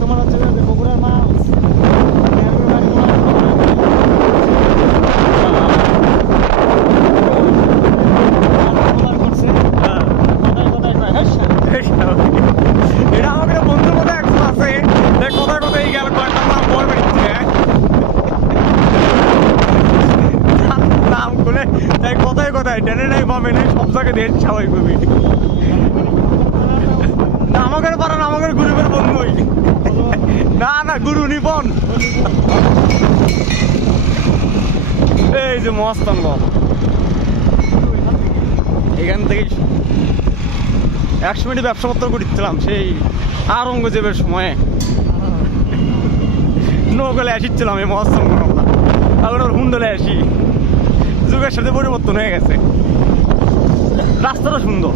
তোমার হচ্ছে যে বগুড়ার মাছ এটা আমাকে বন্ধুর মতো একজন আছে কোথায় কোথায় গেল কয়েকটা নাম বলবে নাম খুলে তাই কোথায় কোথায় টেনে নাই পাবে নাই সব জায়গায় দেশ স্বাভাবিক ভাবে না আমাকে পারেন আমাকে গ্রুপের বন্ধুই না না গুরু নিপন এই যে মস্তান বল এখান থেকে 100 মিনিট ব্যবসাপত্র করছিলাম সেই আওরঙ্গজেবের সময়ে নৌকালে আসিচ্ছিলাম এই মস্তান আমরা এখন ওর হুন্ডলে আসি যুগের সাথে পরিবর্তন হয়ে গেছে রাস্তাটা সুন্দর